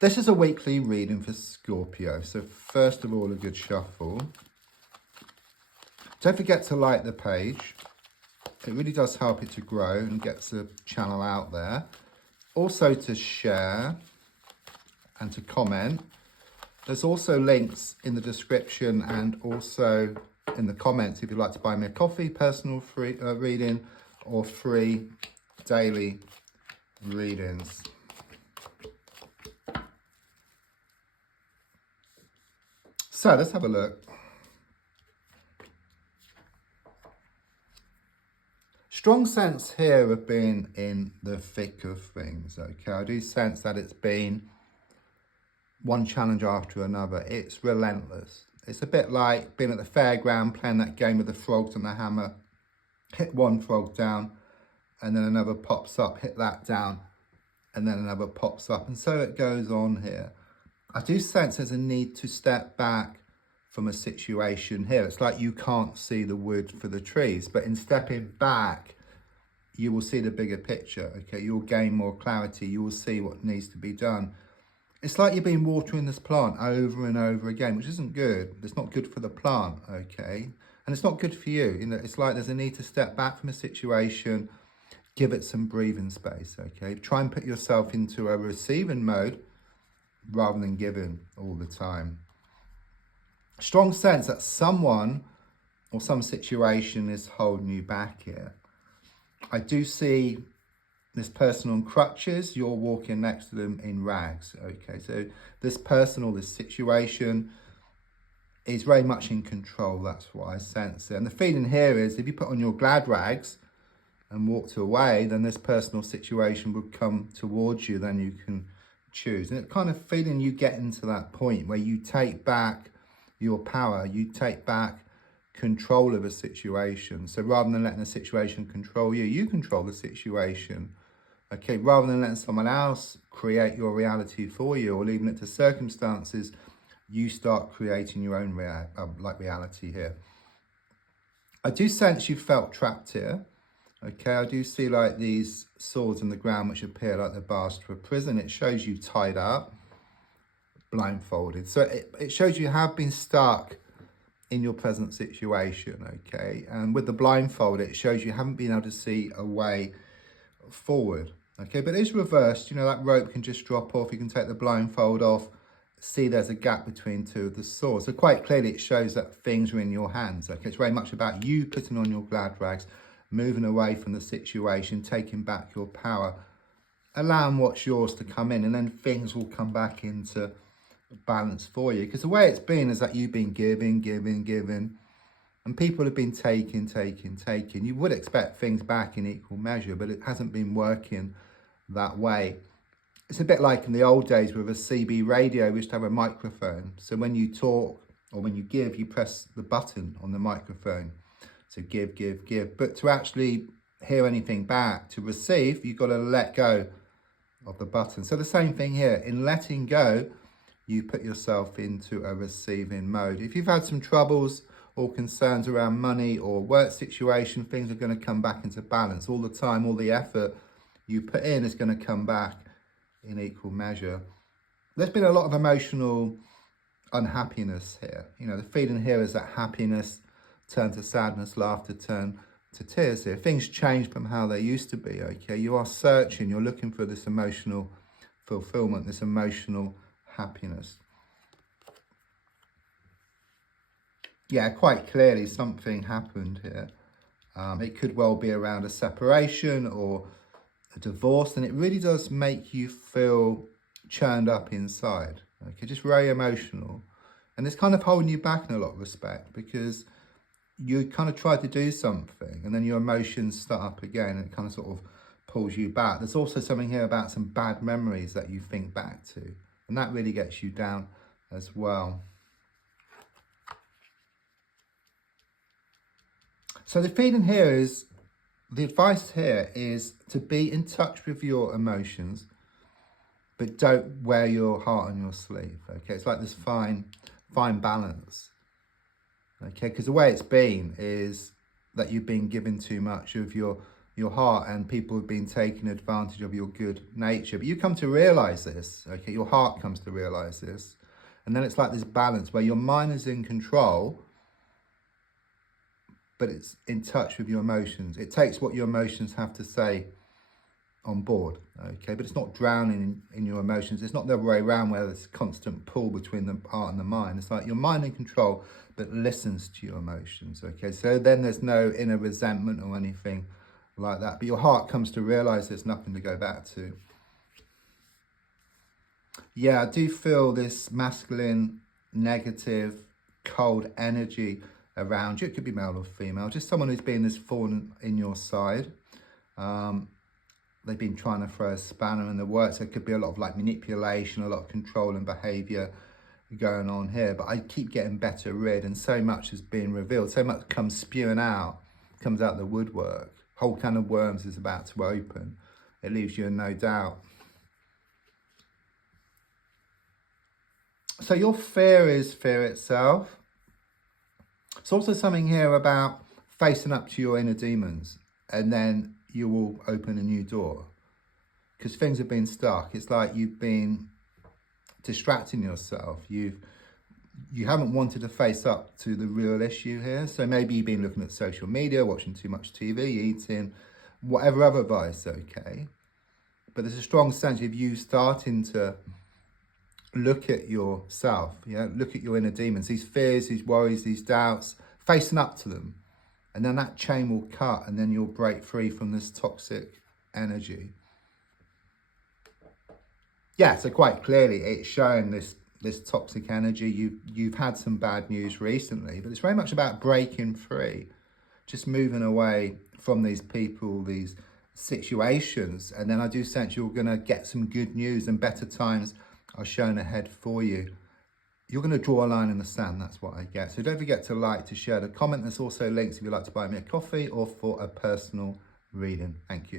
This is a weekly reading for Scorpio. So first of all, a good shuffle. Don't forget to like the page. It really does help it to grow and gets the channel out there. Also to share and to comment. There's also links in the description and also in the comments if you'd like to buy me a coffee, personal free reading or free daily readings. So let's have a look. Strong sense here of being in the thick of things, okay? I do sense that it's been one challenge after another. It's relentless. It's a bit like being at the fairground playing that game with the frogs and the hammer. Hit one frog down and then another pops up, hit that down and then another pops up. And so it goes on here. I do sense there's a need to step back from a situation here. It's like you can't see the wood for the trees, but in stepping back, you will see the bigger picture, okay? You'll gain more clarity. You will see what needs to be done. It's like you've been watering this plant over and over again, which isn't good. It's not good for the plant, okay? And it's not good for you. You know, it's like there's a need to step back from a situation, give it some breathing space, okay? Try and put yourself into a receiving mode rather than giving all the time. Strong sense that someone or some situation is holding you back here. I do see this person on crutches, you're walking next to them in rags, okay? So this person or this situation is very much in control, that's what I sense. And the feeling here is if you put on your glad rags and walked away, then this personal situation would come towards you, then you can choose. And it's kind of feeling you getting to that point where you take back your power, you take back control of a situation. So rather than letting the situation control you, you control the situation. Okay, rather than letting someone else create your reality for you or leaving it to circumstances, you start creating your own reality here. I do sense you felt trapped here. Okay, I do see like these swords in the ground which appear like the bars to a prison. It shows you tied up, blindfolded. So it shows you have been stuck in your present situation, okay? And with the blindfold, it shows you haven't been able to see a way forward, okay? But it's reversed, you know, that rope can just drop off. You can take the blindfold off, see there's a gap between two of the swords. So quite clearly it shows that things are in your hands, okay? It's very much about you putting on your glad rags, moving away from the situation, taking back your power, allowing what's yours to come in, and then things will come back into balance for you. Because the way it's been is that you've been giving, and people have been taking. You would expect things back in equal measure, but it hasn't been working that way. It's a bit like in the old days with a CB radio, we used to have a microphone. So when you talk or when you give, you press the button on the microphone. So give. But to actually hear anything back, to receive, you've got to let go of the button. So the same thing here. In letting go, you put yourself into a receiving mode. If you've had some troubles or concerns around money or work situation, things are going to come back into balance. All the time, all the effort you put in is going to come back in equal measure. There's been a lot of emotional unhappiness here. You know, the feeling here is that happiness turned to sadness, laughter turned to tears here. Things change from how they used to be, okay? You are searching, you're looking for this emotional fulfillment, this emotional happiness. Yeah, quite clearly something happened here. It could well be around a separation or a divorce, and it really does make you feel churned up inside. Okay, just very emotional. And it's kind of holding you back in a lot of respect because you kind of try to do something and then your emotions start up again and it kind of sort of pulls you back. There's also something here about some bad memories that you think back to, and that really gets you down as well. So the feeling here is, the advice here is to be in touch with your emotions, but don't wear your heart on your sleeve, okay? It's like this fine balance, okay? Because the way it's been is that you've been given too much of your your heart, and people have been taking advantage of your good nature. But you come to realize this, okay? Your heart comes to realize this. And then it's like this balance where your mind is in control, but it's in touch with your emotions. It takes what your emotions have to say on board, okay? But it's not drowning in your emotions. It's not the other way around where there's constant pull between the heart and the mind. It's like your mind in control, but listens to your emotions, okay? So then there's no inner resentment or anything like that. But your heart comes to realize there's nothing to go back to. Yeah, I do feel this masculine, negative, cold energy around you. It could be male or female, just someone who's been this thorn in your side. They've been trying to throw a spanner in the works. There could be a lot of like manipulation, a lot of control and behavior going on here. But I keep getting better rid, and so much is being revealed. So much comes spewing out, comes out the woodwork. Whole can of worms is about to open. It leaves you in no doubt. So your fear is fear itself. It's also something here about facing up to your inner demons, and then you will open a new door, because things have been stuck. It's like you've been distracting yourself. You haven't wanted to face up to the real issue here. So maybe you've been looking at social media, watching too much TV, eating, whatever other vice, okay? But there's a strong sense of you starting to look at yourself, look at your inner demons, these fears, these worries, these doubts, facing up to them. And then that chain will cut, and then you'll break free from this toxic energy. Yeah, so quite clearly it's showing this toxic energy. You've had some bad news recently, but it's very much about breaking free, just moving away from these people, these situations. And then I do sense you're going to get some good news, and better times are shown ahead for you. You're going to draw a line in the sand. That's what I get. So don't forget to like, to share, to comment. There's also links if you'd like to buy me a coffee or for a personal reading. Thank you.